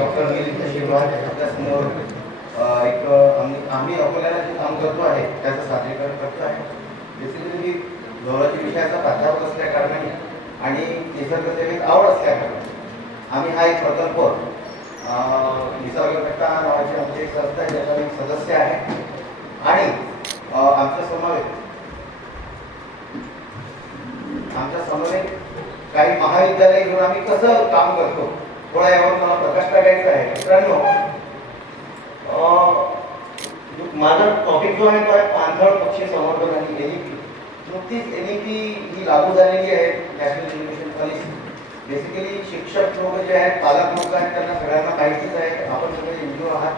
Doctor Milind Shivraj आपल्यासमोर एक आम्ही आम्ही अकोल्याला जे काम करतो आहे त्याचं सादरीकरण करतो आहे. बेसिकली मी विषयाचा प्राध्यापक असल्या कारणाने आणि निसर्गसेवेत आवड असल्या कारणाने आम्ही हा एक प्रकल्प निसर्गकट्टा नावाची आमची एक संस्था आहे ज्याचा एक सदस्य आहे. आणि आमच्या समवेत आमच्या समवेत काही महाविद्यालय घेऊन आम्ही कसं काम करतो थोडा यावर मला प्रकाश टाकायचा आहे. मित्रांनो माझा टॉपिक जो आहे तो आहे पाणथळ पक्षी संवर्धन आणि एनईपी नुकतीच एनईपी ही लागू झालेली आहे नॅशनल एज्युकेशन पॉलिसी बेसिकली शिक्षक लोक जे आहेत पालक लोक आहेत त्यांना सगळ्यांना माहितीच आहे. आपण सगळे एनजीओ आहात.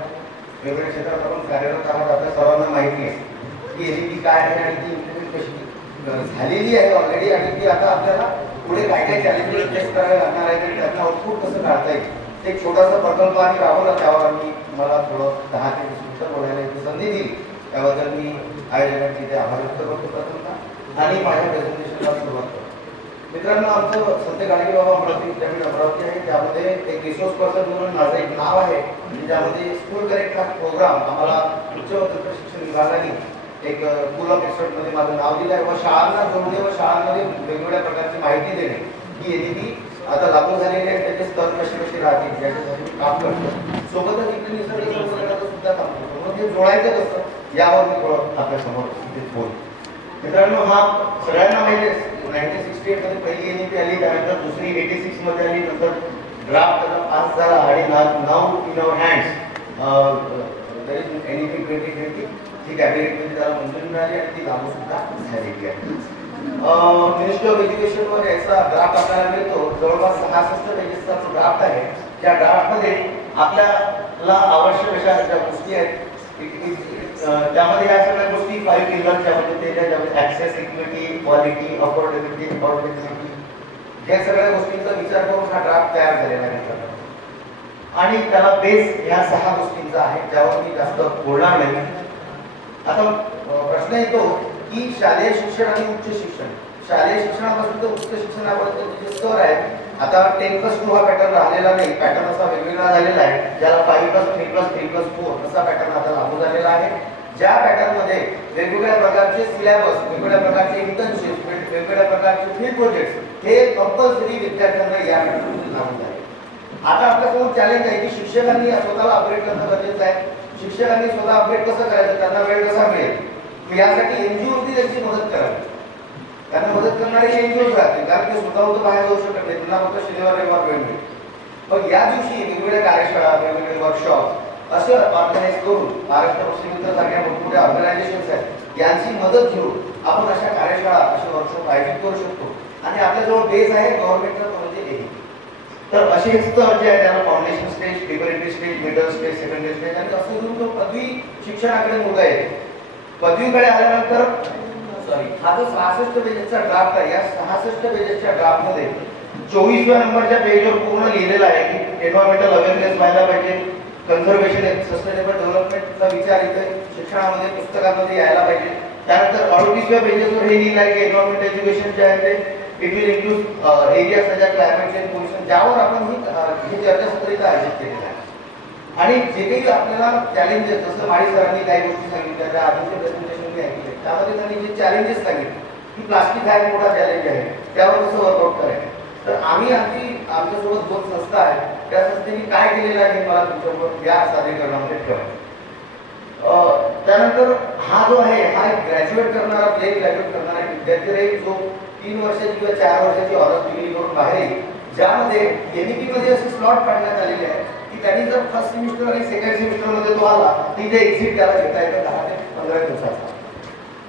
वेगवेगळ्या क्षेत्रात आपण कार्यरत आहात. आपल्या सर्वांना माहिती आहे की एनईपी काय आहे आणि ती इम्प्लिमेंट कशी झालेली आहे ऑलरेडी आणि ती आता आपल्याला पुढे काय काय चॅलेंजेस फेस करावे लागणार आहे आणि त्यातनं आउटपुट कसं काढता येईल? एक छोटासा प्रकल्प आम्ही राबवला त्यावर आम्ही मला थोडं दहा ते वीस मिनिटं बोलायला एक संधी दिली त्याबद्दल मी आयोजकांचे ते आभार व्यक्त करतो प्रथमता. आणि माझ्या प्रेझेंटेशनला सुरुवात करतो. मित्रांनो आमचं संत गाडगे बाबा अमरावती विद्यापीठ अमरावती आहे. त्यामध्ये एक रिसोर्स पर्सन म्हणून माझं एक नाव आहे. ज्यामध्ये स्कूल करेक्ट हा प्रोग्राम आम्हाला उच्च प्रशिक्षण तंत्र शिक्षण विभागाने एक स्कूल ऑफ एक्सपर्टमध्ये माझं नाव दिलं आहे व शाळांना जोडणे व शाळांमध्ये वेगवेगळ्या प्रकारची माहिती देणे ही एनईपी आता लागू झालेली स्तर कशी कशी राहतील याच्यासाठी मी काम करतो. सोबतच इकडे निसर्ग संवर्धनाचं सुद्धा काम करतो. मग हे जोडायचं कसं यावर मी थोडं आपल्यासमोर बोल मित्रांनो हा सगळ्यांना माहिती आहे नाईन्टीन सिक्स्टी एटमध्ये पहिली एनईपी आली त्यानंतर दुसरी एटी सिक्समध्ये आली नंतर ड्राफ्ट त्याचा पास झाला आणि नाव in our hands NEP twenty twenty जी कॅबिनेटमध्ये त्याला मंजुरी मिळाली आणि ती लागू सुद्धा झालेली आहे मिनिस्ट्री ऑफ एज्युकेशनवर याचा ड्राफ्ट आपल्याला मिळतो. जवळपास सहासष्ट पेजेसचा जो ड्राफ्ट आहे. त्या ड्राफ्टमध्ये आपल्याला आवश्यक अशा ज्या गोष्टी आहेत त्यामध्ये या सगळ्या गोष्टी फाईव्ह पिलरच्या म्हणजे ते ज्याच्यामध्ये access equity quality affordability affordability या सगळ्या गोष्टींचा विचार करून हा ड्राफ्ट तयार झालेला आहे. आणि त्याला बेस या सहा गोष्टींचा आहे ज्यावर मी जास्त बोलणार नाही. आता प्रश्न येतो की शालेय शिक्षण आणि उच्च शिक्षण. शालेय शिक्षणापासून तर उच्च शिक्षणापर्यंत जे स्तर आहे आता टेन प्लस टू हा पॅटर्न राहिलेला नाही. पॅटर्न असा वेगवेगळा झालेला आहे. ज्याला five plus three plus three plus four असा पॅटर्न आता लागू झालेला आहे. ज्या पॅटर्नमध्ये वेगवेगळ्या प्रकारचे सिलेबस वेगवेगळ्या प्रकारचे इंटर्नशिप वेगवेगळ्या प्रकारचे फील्ड प्रोजेक्ट हे कंपल्सरी विद्यार्थ्यांना या पॅटर्नमध्ये लागू झाले. आता आपल्यासमोर चॅलेंज आहे की शिक्षकांनी स्वतःला अपडेट करणं गरजेचं आहे? शिक्षकांनी स्वतः अपडेट कसं करायचं? त्यांना वेळ कसा मिळेल? यासाठी एनजीओची त्यांची मदत करावी. त्यांना मदत करणारे एनजीओ राहतील कारण ते स्वतः होतं बाहेर जाऊ शकत नाही त्यांना फक्त शनिवार रविवार वेळ मिळेल. पण या दिवशी वेगवेगळ्या कार्यशाळा वेगवेगळे वर्कशॉप असं ऑर्गनाईज करून महाराष्ट्र मुस्लिम मित्र सारख्या मोठमोठ्या ऑर्गनायझेशन्स आहेत यांची मदत घेऊन आपण अशा कार्यशाळा असे वर्कशॉप आयोजित करू शकतो. आणि आपल्याजवळ बेस आहे गव्हर्नमेंटचा म्हणजे एही तर असे स्तर जे आहे त्याला foundation stage preparatory stage middle stage secondary stage आणि असं घेऊन तो पदवी शिक्षणाकडे मुलगा आहे. पदवीकडे आल्यानंतर सॉरी हा जो सहासष्ट पेजेसचा ड्राफ्ट आहे या सहासष्ट पेजेसच्या ड्राफ्टमध्ये चोवीसव्या नंबरच्या पेजवर पूर्ण लिहिलेलं आहे की एन्व्हायरमेंटल अवेअरनेस व्हायला पाहिजे. कन्झर्वेशन सस्टेनेबल डेव्हलपमेंटचा विचार इथे शिक्षणामध्ये पुस्तकांमध्ये यायला पाहिजे. त्यानंतर अडोतीसव्या पेजेसवर हे लिहिलं आहे की एन्व्हायरमेंट एज्युकेशन जे आहे ते it will include area such climate change pollution ज्यावर आपण ही हे चर्चासत्र इथं आयोजित केलेलं आहे आणि जे काही आपल्याला चॅलेंजेस जसं माळी सरांनी काही गोष्टी सांगितल्या त्या आधीचे प्रेझेंटेशन मी ऐकले त्यामध्ये त्यांनी जे चॅलेंजेस सांगितले की प्लास्टिक हा एक मोठा चॅलेंज आहे त्यावर कसं वर्कआउट करायचं. तर आम्ही आमची आमच्यासोबत दोन संस्था आहे त्या संस्थेने काय केलेलं आहे मला तुमच्यासोबत या सादरीकरणामध्ये ठेवायचं. त्यानंतर हा जो आहे हा एक ग्रॅज्युएट करणारा जे ग्रॅज्युएट करणारा विद्यार्थी राहील जो तीन वर्षाची किंवा चार वर्षाची ऑर्डर डिग्री करून बाहेर येईल. ज्यामध्ये एनिपीमध्ये असे स्लॉट काढण्यात आलेले आहेत. त्यांनी जर फर्स्ट सेमिस्टर आणि सेकंड सेमिस्टरमध्ये तो आला तिथे एक्झिट त्याला घेता येतं दहा ते पंधरा दिवसाचा.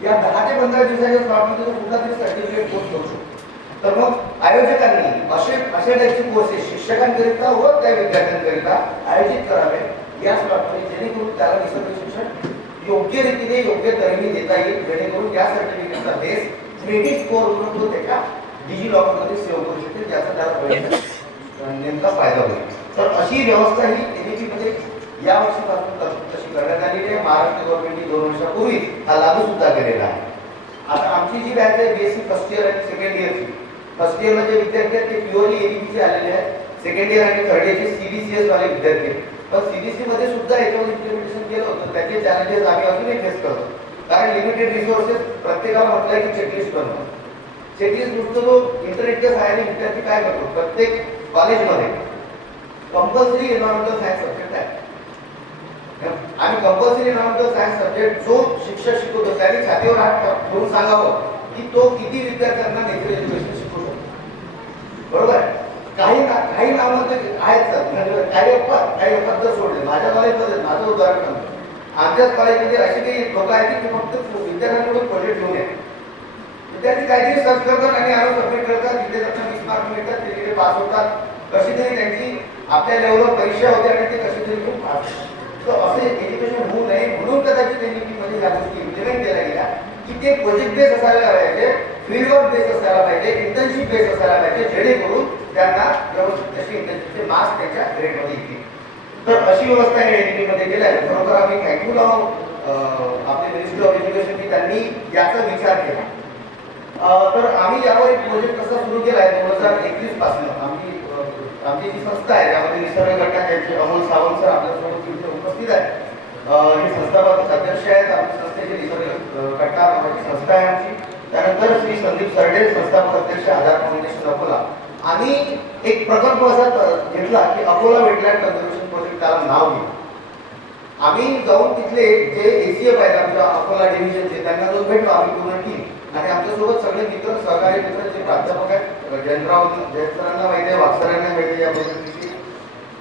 या दहा ते पंधरा दिवसाच्या स्लॉटमध्ये तो कुठला तरी सर्टिफिकेट कोर्स करू शकतो. तर मग आयोजकांनी असे अशा टाईपचे कोर्सेस शिक्षकांकरिता व त्या विद्यार्थ्यांकरिता आयोजित करावे या स्लॉटमध्ये जेणेकरून त्याला निसर्ग शिक्षण योग्य रीतीने योग्य तऱ्हेने देता येईल जेणेकरून या सर्टिफिकेटचा बेस क्रेडिट स्कोर म्हणून तो त्याच्या डिजी लॉकरमध्ये सेव्ह करू शकते ज्याचा त्याला नेमका फायदा होईल. तर अशी व्यवस्था ही एनईपी म्हणजे या वर्षीपासून तरतूद तशी करण्यात आलेली आहे. महाराष्ट्र गव्हर्नमेंटने दोन वर्षापूर्वी हा लागू सुद्धा केलेला आहे. आता आमची जी बॅच आहे बीएससी फर्स्ट इयर आणि सेकंड इयरची फर्स्ट इयरला जे विद्यार्थी आहेत ते प्युअरली एनईपीचे आलेले आहेत. सेकंड इयर आणि थर्ड इयरचे सीबीसीएस वाले विद्यार्थी आहेत. पण सीबीसी मध्ये सुद्धा याच्यावर इम्प्लिमेंटेशन केलं होतं. त्याचे चॅलेंजेस आम्ही अजूनही फेस करतो कारण लिमिटेड रिसोर्सेस प्रत्येकाला म्हटलंय की चेकलिस्ट बनवतो चेकलिस्ट नुसतं तो इंटरनेटच्या सहाय्याने विद्यार्थी काय करतो? प्रत्येक कॉलेजमध्ये कंपल्सरी इन्व्हायरमेंटल सायन्स सब्जेक्ट आहे. आणि कंपल्सरी इन्व्हायरमेंटल सायन्स सब्जेक्ट जो शिक्षक शिकवतो त्याने छातीवर हात ठेवून सांगावं की तो किती विद्यार्थ्यांना नेचर एज्युकेशन शिकवू शकतो बरोबर आहे? काही ना काही नावं आहेत सर म्हणजे काही अपवाद काही अपवाद जर सोडले. माझ्या कॉलेजमध्ये माझं उदाहरण सांगतो. आमच्याच कॉलेजमध्ये असे काही लोक आहेत की फक्त विद्यार्थ्यांकडून प्रोजेक्ट घेऊन येतात. विद्यार्थी काहीतरी सर्च करतात आणि आरोप सबमिट करतात. तिथे त्यांना वीस मार्क मिळतात. ते तिथे पास होतात. कशी तरी त्यांची आपल्या लेवलवर परीक्षा होते आणि ते कसे तरी खूप तर असे एज्युकेशन होऊ नये म्हणून कदाचित एनईपीमध्ये मध्ये या गोष्टी इम्प्लिमेंट केल्या गेल्या की ते प्रोजेक्ट बेस असायला पाहिजे फील्डवर्क बेस असायला पाहिजे इंटर्नशिप बेस असायला पाहिजे जेणेकरून त्यांना व्यवस्थित तशी इंटर्नशिपचे मार्क्स त्यांच्या ग्रेडमध्ये येतील. तर अशी व्यवस्था या एनईपीमध्ये मध्ये आहे. खरोखर आम्ही थँक्यू आपले मिनिस्ट्री ऑफ एज्युकेशन की त्यांनी याचा विचार केला. तर आम्ही यावर एक प्रोजेक्ट कसा सुरू केला आहे दोन हजार एकवीसपासून. आम्ही आमची जी संस्था आहे त्यामध्ये निसर्ग गटात यांचे अमोल सावंत सर आपल्यासोबत इथे उपस्थित आहेत. ही हे संस्थापक अध्यक्ष आहेत आमच्या संस्थेचे निसर्ग अं, गट्टा नावाची संस्था आहे आमची. त्यानंतर श्री संदीप सरडे संस्थापक अध्यक्ष आधार फाउंडेशन अकोला. आणि एक प्रकल्प असा घेतला की अकोला वेटलँड कन्झर्वेशन प्रोजेक्ट त्याला नाव घेऊ आम्ही जाऊन तिथले जे एसीएफ आहेत आमच्या अकोला डिव्हिजनचे त्यांना जो भेटलो आम्ही पूर्ण टीम आणि आमच्यासोबत सगळे मित्र सहकारी मित्र जे प्राध्यापक आहेत जयंतराव जयंतरांना माहिती आहे वाक्सरांना माहिती आहे या पद्धतीची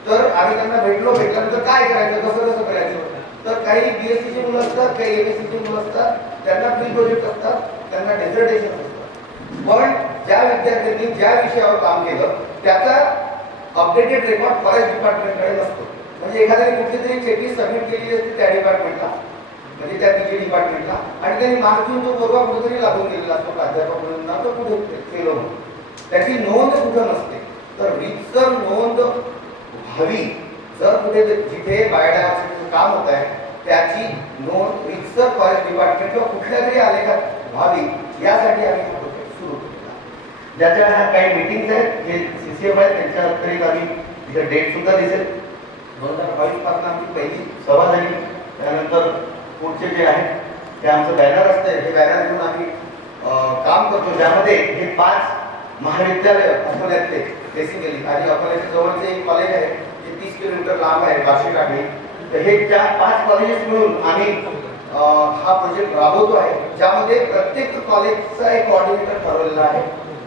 तर आम्ही त्यांना भेटलो भेटल्यानंतर काय करायचं कसं कसं करायचं? तर काही बीएससीची मुलं असतात काही एमएससीची मुलं असतात त्यांना प्री प्रोजेक्ट असतात त्यांना डेझर्टेशन असतात पण ज्या विद्यार्थ्यांनी ज्या विषयावर काम केलं त्याचा अपडेटेड रेकॉर्ड फॉरेस्ट डिपार्टमेंटकडे नसतो. म्हणजे एखाद्याने कुठली तरी चेकलिस्ट सबमिट केलेली असते त्या डिपार्टमेंटला म्हणजे त्या पीजी डिपार्टमेंटला आणि त्यांनी मार्क घेऊन तो कुठेतरी लागून गेलेला असतो प्राध्यापक म्हणून ना तो कुठे फेलो म्हणून. त्याची नोंद कुठं नसते. तर रितसर नोंद व्हावी. जर कुठे जिथे बायोडायव्हर्सिटीचं काम होत आहे त्याची नोंद रितसर फॉरेस्ट डिपार्टमेंट किंवा कुठल्या तरी आलेखात व्हावी यासाठी आम्ही हा प्रोजेक्ट सुरू केला ज्याच्या ह्या काही मिटिंग्स आहेत जे सी सी एफ आहेत त्यांच्या तरी आम्ही तिथे डेट सुद्धा दिसेल. दोन हजार बावीसपासून आमची पहिली सभा झाली. त्यानंतर पुढचे जे आहे ते आमचं बॅनर असते. हे बॅनर घेऊन आम्ही काम करतो. ज्यामध्ये हे पाच महाविद्यालय अकोल्यातले बेसिकली आणि अकोल्याच्या जवळचे एक कॉलेज आहे जे तीस किलोमीटर लांब आहे वार्षिक टाकळी तर हे त्या पाच कॉलेजेस मिळून आम्ही हा प्रोजेक्ट राबवतो आहे. ज्यामध्ये प्रत्येक कॉलेजचा एक कॉर्डिनेटर ठरवलेला आहे.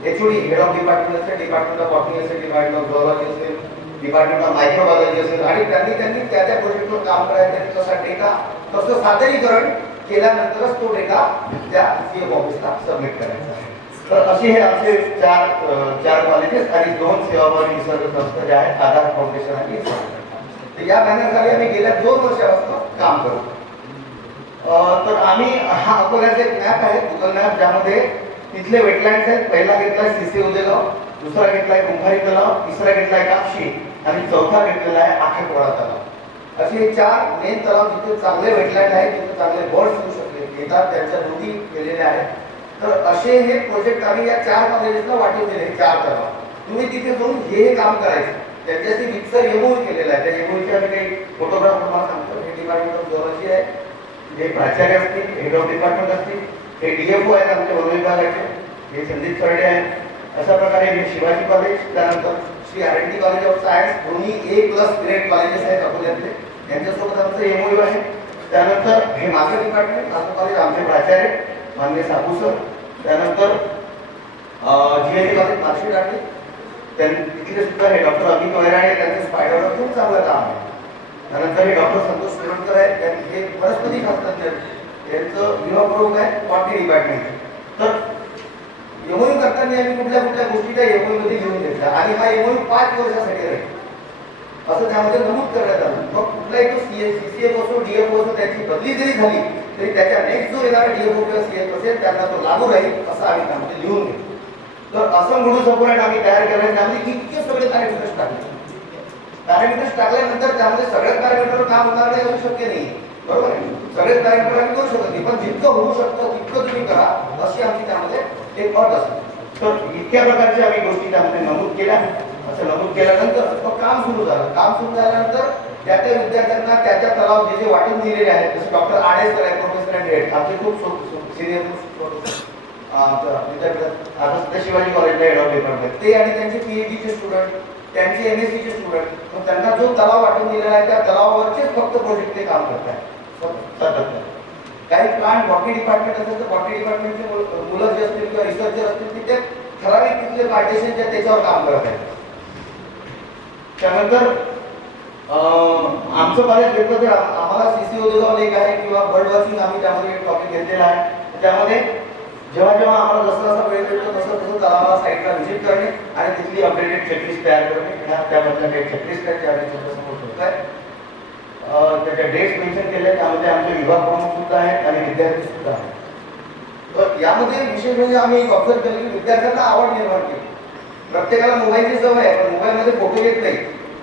H D head of department असेल डिपार्टमेंट ऑफ बॉटनी असेल डिपार्टमेंट ऑफ झुऑलॉजी असेल डिपार्टमेंट ऑफ मायक्रोबायोलॉजी असेल. आणि त्यांनी त्यांनी त्या त्या प्रोजेक्टवर काम करायचं आणि तसा डेटा तसं सादरीकरण केल्यानंतरच तो डेटा त्या सी एफ ऑफिसला सबमिट करायचा आहे. तर असे हे आमचे चार चार कॉलेजेस आणि दोन सेवाभावी निसर्ग संस्था ज्या आहेत आधार फाउंडेशन आणि तर या बॅनरखाली आम्ही गेल्या दोन वर्षापासून काम करतो. तर आम्ही हा अकोल्याचा एक मॅप आहे गुगल मॅप ज्यामध्ये तिथले वेटलँड्स आहेत. पहिला घेतलाय सिसी उदेगाव दुसरा घेतलाय कुंभारी तलाव तिसरा घेतलाय कापशी. आणि चौथा घेतलेला आहे आखेटवाडा तलाव. असे हे चार मेन तलाव जिथे चांगले वेटलँड आहेत तिथे चांगले बर्ड्स येऊ शकले येतात त्यांच्या नोंदी केलेल्या आहेत. तर असे हे प्रोजेक्ट आम्ही या चार कॉलेजेसला वाटून दिले चार तलाव. तुम्ही तिथे जाऊन हे हे काम करायचं. त्यांच्याशी मिक्सर एमओ केलेला आहे. त्या एमओचे आम्ही काही फोटोग्राफ तुम्हाला सांगतो. हे डिपार्टमेंट ऑफ झुऑलॉजी आहे. जे प्राचार्य असतील हेड ऑफ डिपार्टमेंट असतील हे डीएफओ आहेत आमच्या वन विभागाचे हे संदीप सरडे आहेत. अशा प्रकारे हे शिवाजी कॉलेज त्यानंतर Shri R N T college of science दोन्ही ए प्लस ग्रेड कॉलेजेस आहेत अकोल्यातले. यांच्यासोबत आमचं एमओयू आहे. त्यानंतर हे माझं डिपार्टमेंट माझं कॉलेज आमचे प्राचार्य मान्य साबू सर. त्यानंतर जी एन टी कॉलेज मार्शी आहे त्यां- सुद्धा हे डॉक्टर अमित वैराणे त्यांचं स्पायडरवर खूप चांगलं काम आहे. त्यानंतर हे डॉक्टर संतोष सुरटकर आहेत त्यांनी हे वनस्पती शास्त्रज्ञ त्यांचं विभाग प्रमुख आहे बॉटनी डिपार्टमेंट एमओयू करताना आम्ही कुठल्या कुठल्या गोष्टी त्या एमओयू मध्ये घेऊन घेतल्या आणि हा एमओयू पाच वर्षासाठी राहील. असं त्यामध्ये नमूद करण्यात आलं. मग कुठलाही तो सीए सी सी असो डी एफ असो त्याची बदली जरी झाली तरी त्याच्या नेक्स्ट जो येणारा डी एफ किंवा सी एफ असेल त्यांना तो लागू राहील असं आम्ही त्यामध्ये लिहून घेतो तर असं म्हणून सपोर्ट आम्ही तयार केलं त्यामध्ये इतके सगळे पॅरामीटर्स टाकले. पॅरामीटर्स टाकल्यानंतर त्यामध्ये सगळ्याच पॅरामीटरवर काम होणार नाही असं शक्य नाही. बरोबर आहे. सगळेच पॅरामीटर आम्ही करू शकत नाही. पण जितकं होऊ शकतं तितकं तुम्ही करा अशी आमची त्यामध्ये ते अट असते. तर इतक्या प्रकारच्या आम्ही गोष्टी त्यामध्ये नमूद केल्या. असं नमूद केल्यानंतर मग काम सुरू झालं. काम सुरू झाल्यानंतर त्या त्या विद्यार्थ्यांना त्या त्या तलाव जे जे वाटून दिलेले आहेत जसे डॉक्टर आडेसकर आहे प्रोफेसर अँड्रेड आमचे खूप सिनियर विद्यापीठात आता शिवाजी कॉलेजला हेड ऑफ डिपार्टमेंट ते आणि त्यांचे पीएचडीचे स्टुडंट त्यांचे एम एस सीचे स्टुडंट मग त्यांना जो तलाव वाटून दिलेला आहे त्या तलावावरचेच फक्त प्रोजेक्ट ते काम करत आहेत सतत. काही प्लांट बॉटनी डिपार्टमेंट असेल तर बॉटनी डिपार्टमेंटचे मुलं जे असतील किंवा रिसर्चर असतील तिथे ते ठराविक तिथले पार्टिशन जे त्याच्यावर काम करत आहेत. त्यानंतर आमचं कॉलेज घेतलं तर आम- आम्हाला सीसीओ जाऊन एक आहे किंवा बर्ड वॉचिंग आम्ही त्यामध्ये एक टॉपिक घेतलेला आहे. त्यामध्ये जेव्हा जेव्हा आम्हाला जसं जसं वेळ भेटतो तसं तसं आम्हाला साईटला व्हिजिट करणे आणि तिथली अपडेटेड चेकलिस्ट तयार करणे. त्याबद्दल काही चेकलिस्ट आहे त्या तुमच्यासमोर ठेवत आहे त्याच्या डेट्स मेन्शन केले त्यामध्ये आमचे विभाग प्रमुख सुद्धा आहेत आणि विद्यार्थी सुद्धा आहेत. तर यामध्ये विशेष म्हणजे आम्ही एक ऑब्झर्व केलं की विद्यार्थ्यांना आवड निर्माण केली. प्रत्येकाला मोबाईलची सवय आहे पण मोबाईलमध्ये फोटो येत नाही.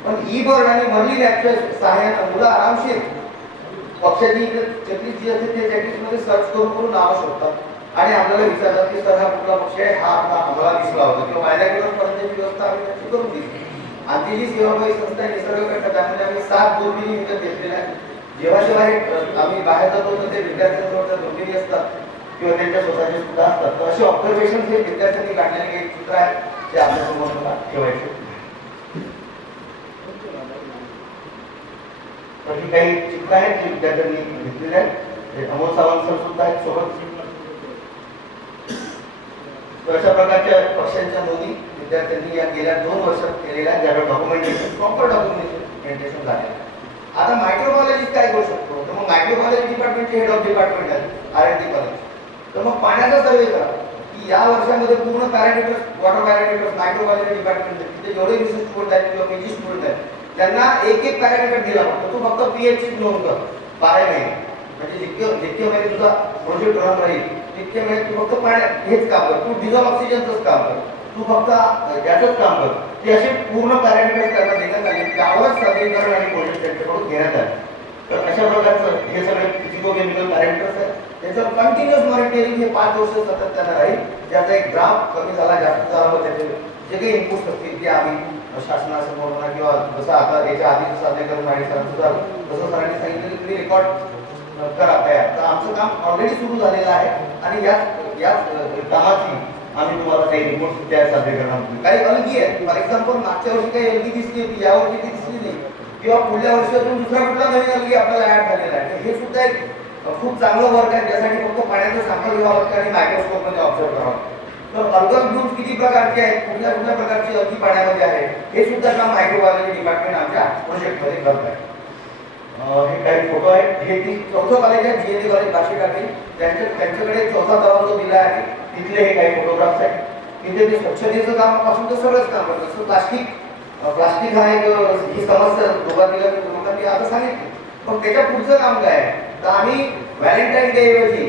पण ई बर्ड आणि मर्लिन ॲपच्या सहाय्यानं मुलं आरामशीर पक्षाची चेकलिस्ट जी असते त्या चेकलिस्टमध्ये सर्च करून करून नावं शोधतात. आणि आपल्याला विचारतात की सर हा कुठला पक्ष आहे? हा आपला आम्हाला दिसला होता. किंवा बायलॅग्युलर पर्यंत व्यवस्था आम्ही त्याची करून दिली आमची जी सेवाभावी संस्था आहे निसर्ग कट्टा त्यामध्ये आम्ही सात दोन्ही विकत घेतलेल्या आहेत. जेव्हा जेव्हा हे आम्ही बाहेर जातो तर ते विद्यार्थ्यांजवळ त्या दुर्बिणी असतात किंवा त्यांच्या स्वतःचे सुद्धा असतात. तर असे ऑब्झर्वेशन हे विद्यार्थ्यांनी काढलेले एक चित्र आहे ते आपल्यासमोर मला ठेवायचे. तर ही काही चित्र आहेत जी विद्यार्थ्यांनी घेतलेली आहेत. अमोल सावंत सर सुद्धा आहेत सोबत अशा प्रकारच्या पक्षांच्या नोंदी विद्यार्थ्यांनी या गेल्या दोन वर्षात केलेल्या आहेत, डॉक्युमेंटेशन प्रॉपर डॉक्युमेंटेशन झाले आता मायक्रोबायोलॉजी काय करू शकतो? तर मग मायक्रोबायोलॉजी डिपार्टमेंटचे हेड ऑफ डिपार्टमेंट आहे आर एन टी कॉलेज तर मग पाण्याचा सर्वे करा. की या वर्षामध्ये पूर्ण parameters water parameters microbiology department तिथे जेवढे रिसर्च स्टुडंट आहेत किंवा पीजी स्टुडंट आहेत त्यांना एक एक पॅरामीटर दिला फक्त. तू फक्त पीएचची नोंद कर. बारा महिने. म्हणजे जितके जितके महिने तुझा प्रोजेक्ट रन राहील तितके म्हणजे तू फक्त पाण्यात हेच काम कर. तू डिझॉल ऑक्सिजनचंच काम कर. तू फक्त याचंच काम कर. ते असे पूर्ण पॅरामीटर्स त्यांना देण्यात आले त्यावरच सादरीकरण आणि पोलीस त्यांच्याकडून घेण्यात आले. तर अशा प्रकारचं हे सगळे फिजिकोकेमिकल पॅरामीटर्स आहेत. त्याचं कंटिन्युअस मॉनिटरिंग हे पाच वर्ष सतत त्यांना राहील. ज्याचा एक ग्राफ कमी झाला जास्त झाला व त्याचे जे काही इनपुट्स असतील ते आम्ही शासनासमोर म्हणा किंवा जसं आता याच्या आधी सादरीकरण आणि सरांचं झालं तसं सरांनी सांगितलं की रेकॉर्ड करा तयार तर आमचं काम ऑलरेडी सुरू झालेलं आहे आणि याच याच कामाची आम्ही तुम्हाला काही रिपोर्ट त्या करणार काही अलगी आहे. फॉर एक्झाम्पल मागच्या वर्षी काही अलगी दिसली होती या वर्षी ती दिसली नाही. किंवा पुढल्या वर्षी अजून दुसरा कुठला नवीन अलगी आपल्याला ऍड झालेला आहे. हे सुद्धा एक खूप चांगलं वर्क आहे. ज्यासाठी फक्त पाण्याचं सॅम्पल घ्यावं लागतं आणि मायक्रोस्कोपमध्ये ऑब्झर्व करावं तर अल्गल ग्रुप किती प्रकारचे आहेत? कुठल्या कुठल्या प्रकारची अलगी पाण्यामध्ये आहे? हे सुद्धा काम मायक्रोबायोलॉजी डिपार्टमेंट आमच्या प्रोजेक्टमध्ये करत आहे. हे काही फोटो आहेत. हे ती चौथं कॉलेज आहे जीएनडी कॉलेज नाशिक आहे त्यांच्या त्यांच्याकडे चौथा तलाव जो दिला आहे तिथले हे काही फोटोग्राफ्स आहेत. तिथे ते स्वच्छतेचं कामापासून तर सगळंच काम करतात जसं प्लास्टिक प्लास्टिक हा एक ही समस्या दोघांनी लोकांनी आता सांगितली. मग त्याच्या पुढचं काम काय आहे? तर आम्ही व्हॅलेंटाईन डे ऐवजी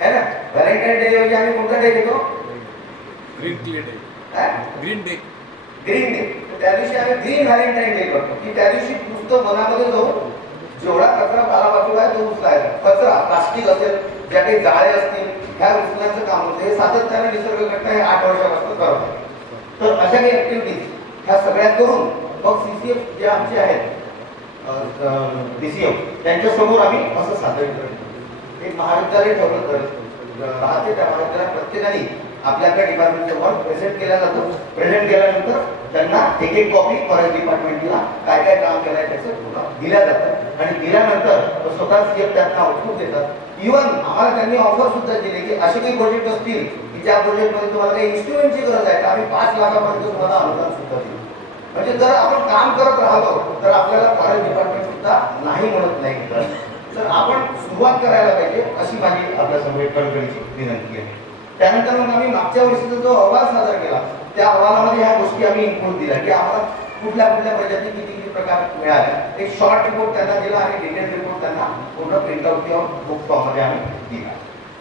है ना? व्हॅलेंटाईन डे ऐवजी आम्ही कोणता डे घेतो green clear day? Green day green day त्या दिवशी आम्ही ग्रीन व्हॅलेंटाईन डे करतो. की त्या दिवशी नुसतं मनामध्ये जाऊन जेवढा कचरा बाजूला आहे तो उचलायचा कचरा प्लास्टिक असेल ज्या काही जाळे असतील ह्या उचलण्याचं काम होतं. हे सातत्याने निसर्ग कट्टा हे आठ वर्षापासून करत आहे. तर अशा काही ऍक्टिव्हिटीज ह्या सगळ्या करून मग सीसीएफ जे आमचे आहेत डी सी एफ त्यांच्यासमोर आम्ही असं सादरीकरण करतो. एक महाविद्यालय ठेवलं तर राहते त्या महाविद्यालयात प्रत्येकाने आपल्या आपल्या डिपार्टमेंटचा वर्क प्रेझेंट केला जातो. प्रेझेंट केल्यानंतर त्यांना एक एक कॉपी फॉरेस्ट डिपार्टमेंटला काय काय काम केलंय त्याचं पुन्हा दिल्या जातं. आणि दिल्यानंतर तो स्वतः सीएफ त्यांना आउटपुट देतात. इव्हन आम्हाला त्यांनी ऑफर सुद्धा दिली की असे काही प्रोजेक्ट असतील की ज्या प्रोजेक्टमध्ये तुम्हाला काही इन्स्ट्रुमेंटची गरज आहे तर आम्ही पाच लाखापर्यंत तुम्हाला अनुदान सुद्धा देऊ. म्हणजे जर आपण काम करत राहिलो तर आपल्याला फॉरेस्ट डिपार्टमेंट सुद्धा नाही म्हणत नाही. तर आपण सुरुवात करायला पाहिजे अशी माझी आपल्यासमोर कळकळीची विनंती आहे. त्यानंतर मग आम्ही मागच्या वर्षीचा जो अहवाल सादर केला त्या अहवालामध्ये ह्या गोष्टी आम्ही इन्क्लूड दिल्या की आम्हाला कुठल्या कुठल्या प्रजाती किती किती प्रकार मिळाले. एक शॉर्ट रिपोर्ट त्यांना दिला आणि डिटेल रिपोर्ट त्यांना पूर्ण प्रिंटआउट किंवा बुक फॉर्ममध्ये आम्ही दिला.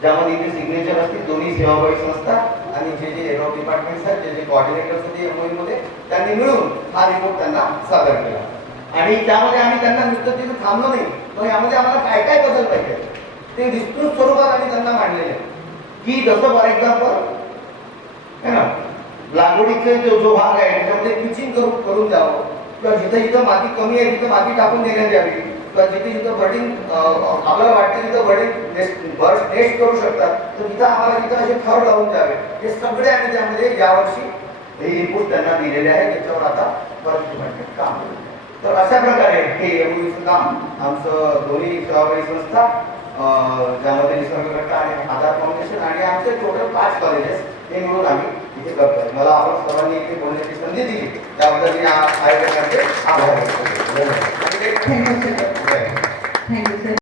ज्यामध्ये इथे सिग्नेचर असतील दोन्ही सेवाभावी संस्था आणि जे जे एरो डिपार्टमेंट्स आहेत जे जे कॉर्डिनेटर्स होते MOE मध्ये त्यांनी मिळून हा रिपोर्ट त्यांना सादर केला. आणि त्यामध्ये आम्ही त्यांना नुसतं तिथे थांबलो नाही. पण यामध्ये आम्हाला काय काय बदल पाहिजे? ते विस्तृत स्वरूपात आम्ही त्यांना मांडलेले आहे. की जसं फॉर एक्झाम्पल है ना? लागवडीचे जो जो भाग आहे त्याच्यामध्ये पिचिंग करून करून द्यावं. किंवा जिथं जिथं माती कमी आहे तिथं माती टाकून देण्यात यावी. किंवा जिथे जिथं बर्डिंग आपल्याला वाटते तिथं बर्डिंग बर्ड नेस्ट करू शकतात तर तिथं आम्हाला तिथं असे थर लावून द्यावे. हे सगळे आम्ही त्यामध्ये यावर्षी हे इनपुट त्यांना दिलेले आहे त्याच्यावर आता बर्ड डिपार्टमेंट काम तर अशा प्रकारे हे एवढीचं काम आमचं दोन्ही सहकारी संस्था ज्यामध्ये निसर्गकट्टा आणि आधार फाउंडेशन आणि आमचे टोटल पाच कॉलेजेस हे मिळून आम्ही इथे करतोय. मला आपण सर्वांनी इथे बोलण्याची संधी दिली. त्याबद्दल मी आयोजकांचे आभार